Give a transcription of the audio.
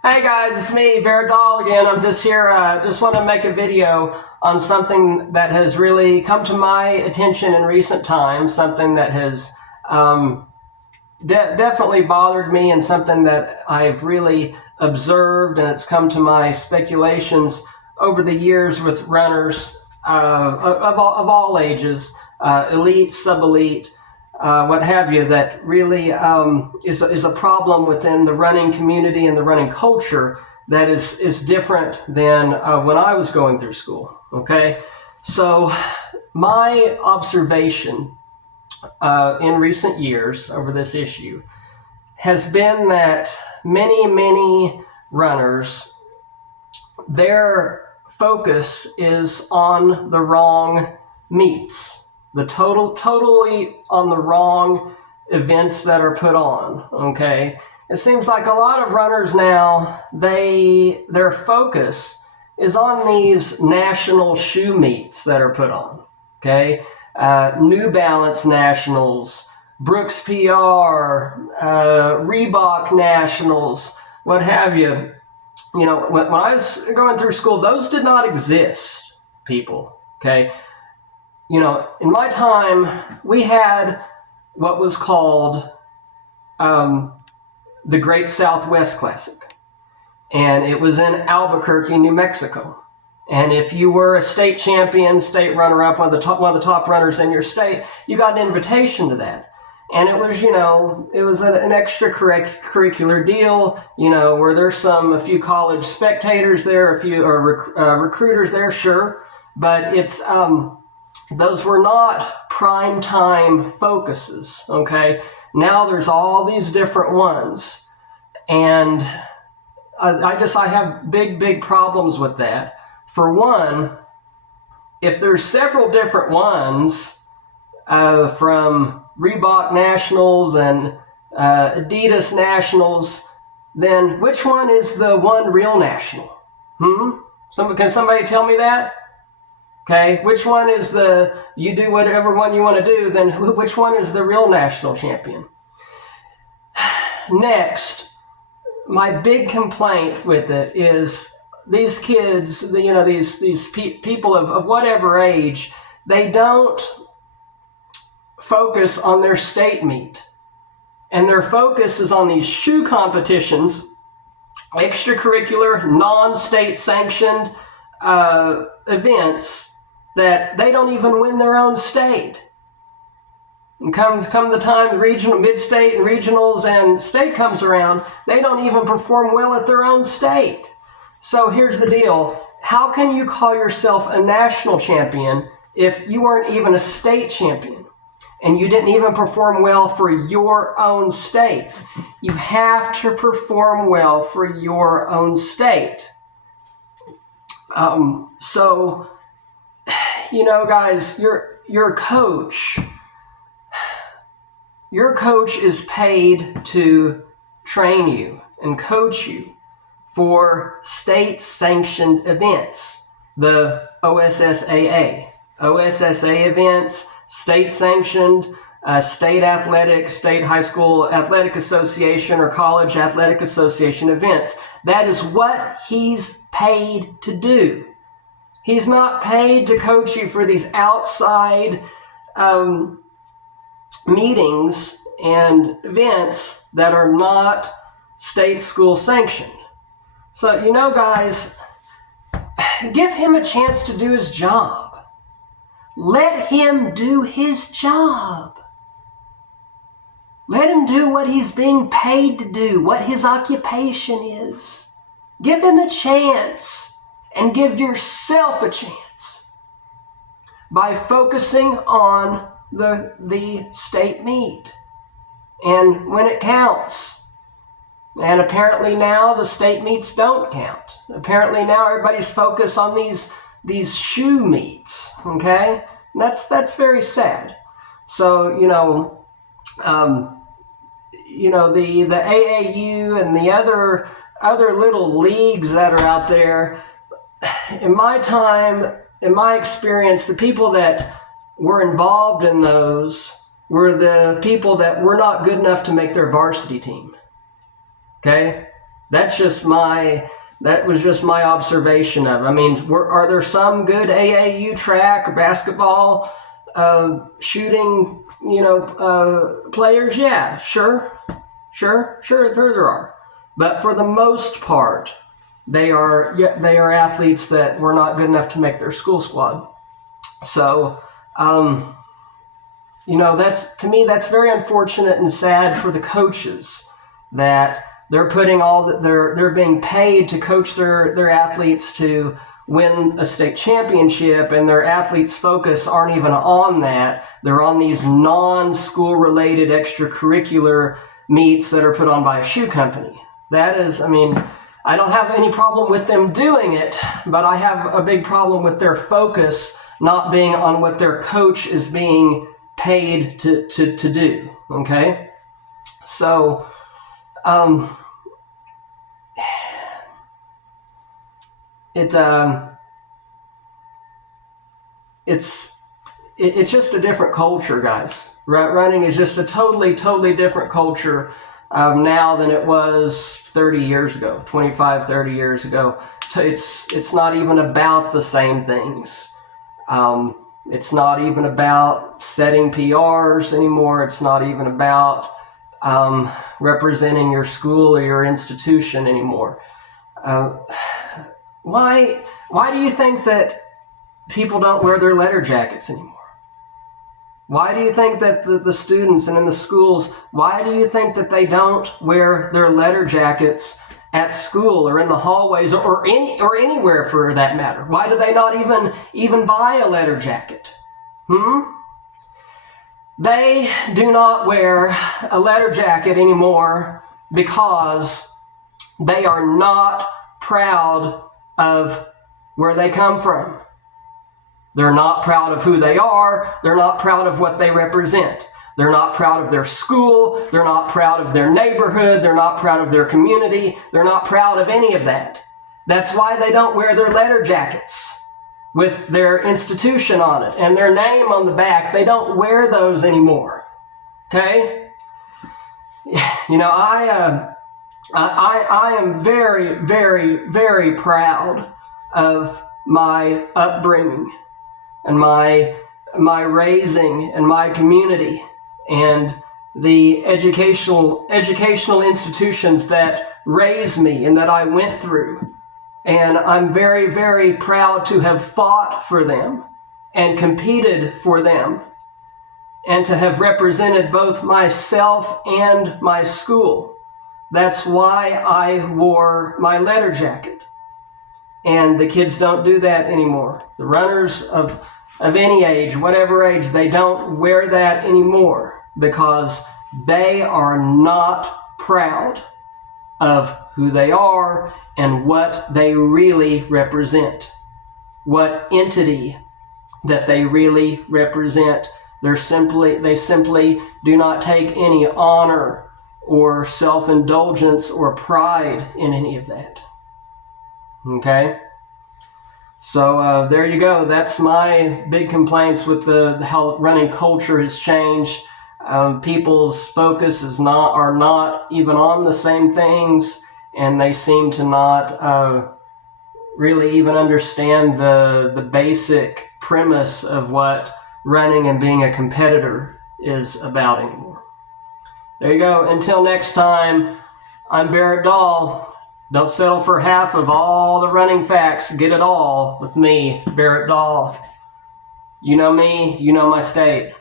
Hey guys, it's me, Bear Doll again. I'm just here, just want to make a video on something that has really come to my attention in recent times, something that has definitely bothered me and something that I've really observed, and it's come to my speculations over the years with runners of all ages, elite, sub-elite, what have you, that really is a problem within the running community and the running culture that is different than when I was going through school. Okay, so my observation in recent years over this issue has been that many runners, their focus is on the wrong meets, totally on the wrong events that are put on. Okay, it seems like a lot of runners now, their focus is on these national shoe meets that are put on. Okay, New Balance Nationals, Brooks PR, Reebok Nationals, what have you. You know, when I was going through school, those did not exist, people. Okay, you know, in my time, we had what was called the Great Southwest Classic, and it was in Albuquerque, New Mexico. And if you were a state champion, state runner-up, one of the top runners in your state, you got an invitation to that. And it was, you know, it was an extracurricular deal, you know, where there's a few college spectators there, a few recruiters there, sure, but it's those were not prime time focuses. Okay, now there's all these different ones, and I have big problems with that. For one, if there's several different ones from Reebok Nationals and Adidas Nationals, then which one is the one real national? Can somebody tell me that? Okay, which one is you do whatever one you want to do, then which one is the real national champion? Next, my big complaint with it is these kids, you know, these people of whatever age, they don't focus on their state meet. And their focus is on these shoe competitions, extracurricular, non-state sanctioned events that they don't even win their own state. And come the time the regional, mid-state and regionals and state comes around, they don't even perform well at their own state. So here's the deal. How can you call yourself a national champion if you weren't even a state champion and you didn't even perform well for your own state? You have to perform well for your own state. So, you know, guys, your coach is paid to train you and coach you for state-sanctioned events, the OSSAA events, state-sanctioned, state athletic, state high school athletic association or college athletic association events. That is what he's paid to do. He's not paid to coach you for these outside meetings and events that are not state school sanctioned. So, you know, guys, give him a chance to do his job. Let him do his job. Let him do what he's being paid to do, what his occupation is. Give him a chance and give yourself a chance by focusing on the state meet and when it counts. And apparently now the state meets don't count. Apparently now everybody's focused on these shoe meets. Okay, and that's very sad. So you know the AAU and the other little leagues that are out there. In my time, in my experience, the people that were involved in those were the people that were not good enough to make their varsity team. Okay? That was just my observation of it. I mean, are there some good AAU track or basketball shooting, players? Yeah, sure, there are. But for the most part, they are athletes that were not good enough to make their school squad. So, that's, to me, that's very unfortunate and sad for the coaches that they're putting they're being paid to coach their athletes to win a state championship, and their athletes' focus aren't even on that. They're on these non-school related extracurricular meets that are put on by a shoe company. That is, I don't have any problem with them doing it, but I have a big problem with their focus not being on what their coach is being paid to do. Okay? So, it's just a different culture, guys. Running is just a totally different culture now than it was 30 years ago, 25, 30 years ago. It's not even about the same things. It's not even about setting PRs anymore. It's not even about representing your school or your institution anymore. Why do you think that people don't wear their letter jackets anymore? Why do you think that the students and in the schools, why do you think that they don't wear their letter jackets at school or in the hallways or anywhere for that matter? Why do they not even buy a letter jacket? They do not wear a letter jacket anymore because they are not proud of where they come from. They're not proud of who they are. They're not proud of what they represent. They're not proud of their school. They're not proud of their neighborhood. They're not proud of their community. They're not proud of any of that. That's why they don't wear their letter jackets with their institution on it and their name on the back. They don't wear those anymore. Okay? I am very, very, very proud of my upbringing and my raising and my community and the educational institutions that raised me and that I went through. And I'm very, very proud to have fought for them and competed for them and to have represented both myself and my school. That's why I wore my letter jacket. And the kids don't do that anymore. The runners of any age, whatever age, they don't wear that anymore because they are not proud of who they are and what they really represent, what entity that they really represent. They simply do not take any honor or self-indulgence or pride in any of that. Okay? So there you go. That's my big complaints with how running culture has changed. People's focus are not even on the same things, and they seem to not really even understand the basic premise of what running and being a competitor is about anymore. There you go. Until next time, I'm Barrett Dahl. Don't settle for half of all the running facts. Get it all with me, Barrett Dahl. You know me, you know my state.